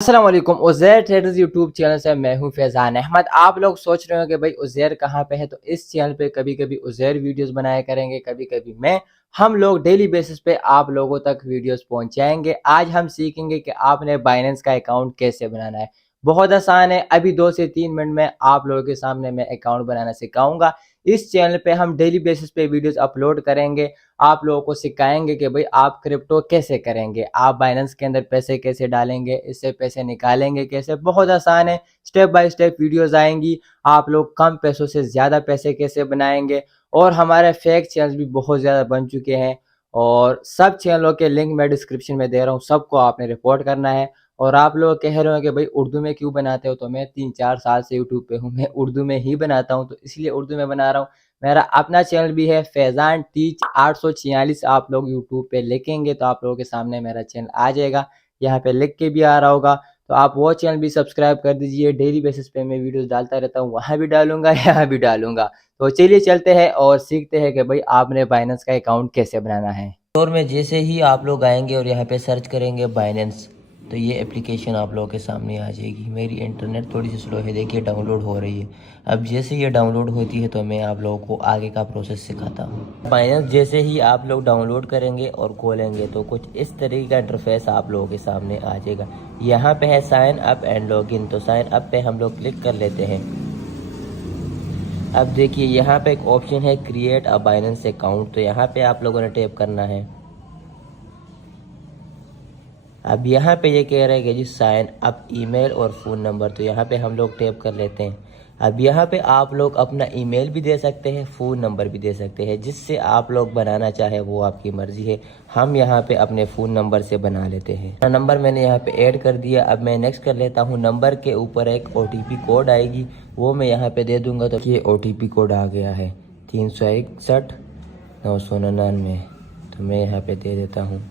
अस्सलाम वालेकुम। Uzair traders YouTube channel से मैं हूं फैज़ान अहमद। आप लोग सोच रहे हो कि भाई उज़ैर कहाँ पे है, तो इस चैनल पे कभी कभी उज़ैर वीडियोस बनाया करेंगे, कभी कभी मैं। हम लोग डेली बेसिस पे आप लोगों तक वीडियोस पहुंचाएंगे। आज हम सीखेंगे कि आपने बाइनेंस का अकाउंट कैसे बनाना है। बहुत आसान है, अभी 2 से 3 मिनट में आप लोगों के सामने मैं अकाउंट बनाना सिखाऊंगा। इस चैनल पे हम डेली बेसिस पे वीडियोस अपलोड करेंगे। आप लोगों को सिखाएंगे कि भाई आप क्रिप्टो कैसे करेंगे, आप बाइनेंस के अंदर पैसे कैसे डालेंगे, इससे पैसे निकालेंगे कैसे। बहुत आसान है, स्टेप बाय स्टेप वीडियोस आएंगी। आप लोग कम पैसों से ज़्यादा पैसे कैसे बनाएंगे। और हमारे फेक चैनल भी बहुत ज़्यादा बन चुके हैं और सब चैनलों के लिंक मैं डिस्क्रिप्शन में दे रहा हूँ, सबको आपने रिपोर्ट करना है। और आप लोग कह रहे हो कि भाई उर्दू में क्यों बनाते हो, तो मैं 3-4 साल से यूट्यूब पे हूँ, मैं उर्दू में ही बनाता हूँ, तो इसलिए उर्दू में बना रहा हूँ। मेरा अपना चैनल भी है फैज़ान टीच 846। आप लोग यूट्यूब पे लिखेंगे तो आप लोगों के सामने मेरा चैनल आ जाएगा, यहाँ पे लिख के भी आ रहा होगा। तो आप वो चैनल भी सब्सक्राइब कर दीजिए। डेली बेसिस पे मैं वीडियोस डालता रहता हूँ, वहाँ भी डालूंगा यहाँ भी डालूंगा। तो चलिए चलते हैं और सीखते हैं कि भाई आपने बाइनेंस का अकाउंट कैसे बनाना है। स्टोर में जैसे ही आप लोग आएंगे और यहाँ पे सर्च करेंगे बाइनेंस, तो ये एप्लीकेशन आप लोगों के सामने आ जाएगी। मेरी इंटरनेट थोड़ी सी स्लो है, देखिए डाउनलोड हो रही है। अब जैसे ये डाउनलोड होती है तो मैं आप लोगों को आगे का प्रोसेस सिखाता हूँ। बाइनेंस जैसे ही आप लोग डाउनलोड करेंगे और खोलेंगे तो कुछ इस तरीके का इंटरफेस आप लोगों के सामने आ जाएगा। यहाँ पे है साइन अप एंड लॉगिन, तो साइन अप पे हम लोग क्लिक कर लेते हैं। अब देखिए यहाँ पे एक ऑप्शन है क्रिएट अ बाइनेंस अकाउंट, तो यहाँ पे आप लोगों ने टैप करना है। अब यहाँ पे ये कह रहा है कि जी साइन अप ईमेल और फ़ोन नंबर, तो यहाँ पे हम लोग टैप कर लेते हैं। अब यहाँ पे आप लोग अपना ईमेल भी दे सकते हैं, फ़ोन नंबर भी दे सकते हैं, जिससे आप लोग बनाना चाहे वो आपकी मर्ज़ी है। हम यहाँ पे अपने फ़ोन नंबर से बना लेते हैं। नंबर मैंने यहाँ पे ऐड कर दिया। अब मैं नेक्स्ट कर लेता हूँ। नंबर के ऊपर एक OTP कोड आएगी, वो मैं यहाँ पे दे दूँगा। तो ये OTP कोड आ गया है 361-999, तो मैं यहाँ पे दे देता हूँ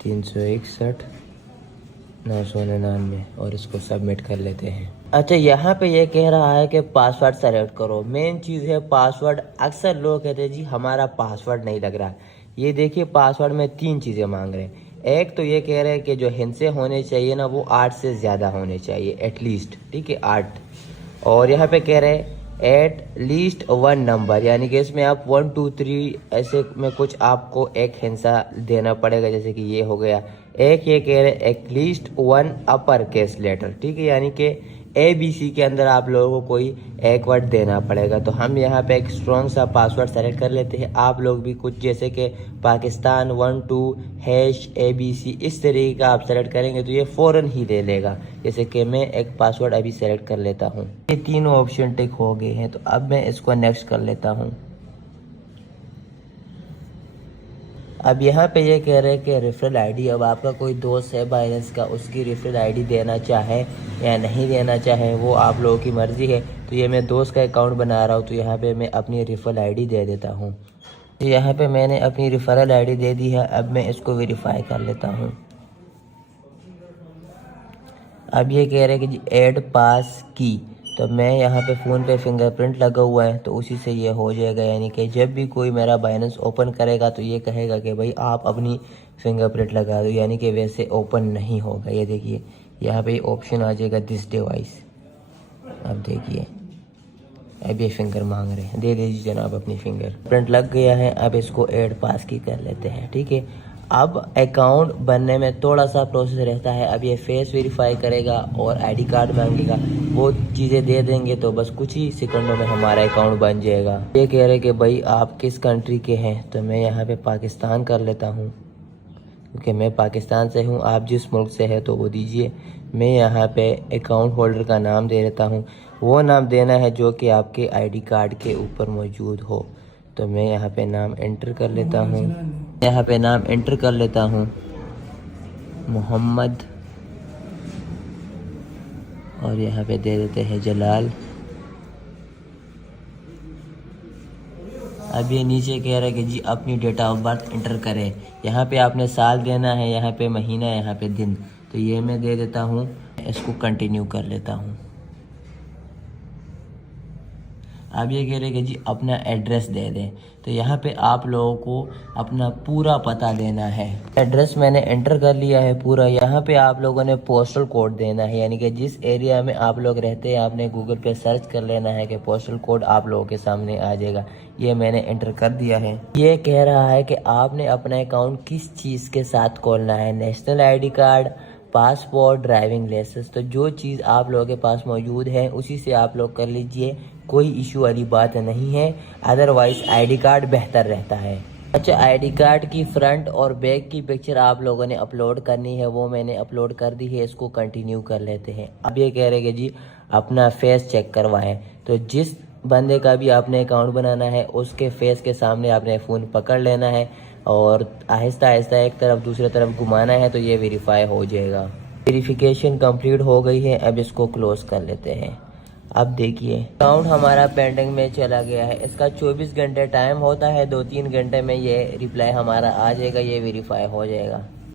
361-999 और इसको सबमिट कर लेते हैं। अच्छा, यहाँ पे ये कह रहा है कि पासवर्ड सेलेक्ट करो। मेन चीज़ है पासवर्ड। अक्सर लोग कहते हैं जी हमारा पासवर्ड नहीं लग रहा। ये देखिए पासवर्ड में 3 चीज़ें मांग रहे हैं। एक तो ये कह रहे हैं कि जो हिंसे होने चाहिए ना, वो 8 से ज़्यादा होने चाहिए एटलीस्ट, ठीक है 8। और यहाँ पे कह रहे हैं एट लीस्ट 1 नंबर, यानी कि इसमें आप 1 2 3 ऐसे में कुछ आपको एक हिंसा देना पड़ेगा, जैसे कि ये हो गया। एक ये कह रहे at least 1 upper case letter, ठीक है, यानी कि ABC के अंदर आप लोगों को कोई एक वर्ड देना पड़ेगा। तो हम यहाँ पे एक स्ट्रॉन्ग सा पासवर्ड सेलेक्ट कर लेते हैं। आप लोग भी कुछ जैसे कि पाकिस्तान 12#ABC इस तरीके का आप सेलेक्ट करेंगे तो ये फ़ौरन ही ले लेगा। जैसे कि मैं एक पासवर्ड अभी सेलेक्ट कर लेता हूँ। ये तीनों ऑप्शन टिक हो गए हैं, तो अब मैं इसको नेक्स्ट कर लेता हूँ। अब यहाँ पे ये कह रहे हैं कि रेफरल आईडी, अब आपका कोई दोस्त है बाइनेंस का, उसकी रेफरल आईडी देना चाहे या नहीं देना चाहे वो आप लोगों की मर्ज़ी है। तो ये मैं दोस्त का अकाउंट बना रहा हूँ, तो यहाँ पे मैं अपनी रेफरल आईडी दे देता हूँ। तो यहाँ पे मैंने अपनी रेफरल आईडी दे दी है। अब मैं इसको वेरीफाई कर लेता हूँ। अब ये कह रहे हैं कि जी ऐड पास की, तो मैं यहाँ पे फ़ोन पे फिंगरप्रिंट लगा हुआ है, तो उसी से ये हो जाएगा। यानी कि जब भी कोई मेरा बाइनेंस ओपन करेगा तो ये कहेगा कि भाई आप अपनी फिंगरप्रिंट लगा दो, यानी कि वैसे ओपन नहीं होगा। ये देखिए यहाँ पे ऑप्शन आ जाएगा दिस डिवाइस। अब देखिए अब ये फिंगर मांग रहे हैं, दे दीजिए जनाब अपनी फिंगर प्रिंट लग गया है। अब इसको ऐड पास की कर लेते हैं, ठीक है। अब अकाउंट बनने में थोड़ा सा प्रोसेस रहता है। अब ये फेस वेरीफाई करेगा और आईडी कार्ड मांगेगा, वो चीज़ें दे देंगे तो बस कुछ ही सेकंडों में हमारा अकाउंट बन जाएगा। ये कह रहे कि भाई आप किस कंट्री के हैं, तो मैं यहाँ पे पाकिस्तान कर लेता हूँ, क्योंकि मैं पाकिस्तान से हूँ। आप जिस मुल्क से है तो वो दीजिए। मैं यहाँ पे अकाउंट होल्डर का नाम दे देता हूँ, वो नाम देना है जो कि आपके आईडी कार्ड के ऊपर मौजूद हो। तो मैं यहाँ पे नाम एंटर कर लेता हूँ। यहाँ पे नाम एंटर कर लेता हूँ मोहम्मद, और यहाँ पे दे देते हैं जलाल। अब ये नीचे कह रहा है कि जी अपनी डेट ऑफ बर्थ एंटर करें। यहाँ पे आपने साल देना है, यहाँ पे महीना, यहाँ पे दिन, तो ये मैं दे देता हूँ। इसको कंटिन्यू कर लेता हूँ। अब ये कह रहे कि जी अपना एड्रेस दे दें। तो यहाँ पे आप लोगों को अपना पूरा पता देना है। एड्रेस मैंने एंटर कर लिया है पूरा। यहाँ पे आप लोगों ने पोस्टल कोड देना है, यानी कि जिस एरिया में आप लोग रहते हैं आपने गूगल पे सर्च कर लेना है कि पोस्टल कोड आप लोगों के सामने आ जाएगा। ये मैंने एंटर कर दिया है। ये कह रहा है कि आपने अपना अकाउंट किस चीज़ के साथ खोलना है, national ID card, passport, driving licence. तो जो चीज़ आप लोगों के पास मौजूद है उसी से आप लोग कर लीजिए, कोई इशू वाली बात नहीं है। अदरवाइज़ ID कार्ड बेहतर रहता है। अच्छा, ID कार्ड की फ्रंट और बैक की पिक्चर आप लोगों ने अपलोड करनी है, वो मैंने अपलोड कर दी है। इसको कंटिन्यू कर लेते हैं। अब ये कह रहे हैं कि जी अपना फेस चेक करवाएं। तो जिस बंदे का भी आपने अकाउंट बनाना है उसके फेस के सामने आपने फ़ोन पकड़ लेना है और आहिस्ता आहिस्ता एक तरफ दूसरी तरफ घुमाना है, तो ये वेरीफाई हो जाएगा। वेरिफिकेशन कंप्लीट हो गई है। अब इसको क्लोज़ कर लेते हैं। अब देखिए अकाउंट हमारा पेंडिंग में चला गया है। इसका 24 घंटे टाइम होता है, 2-3 घंटे में ये रिप्लाई हमारा आ जाएगा, ये वेरीफाई हो जाएगा।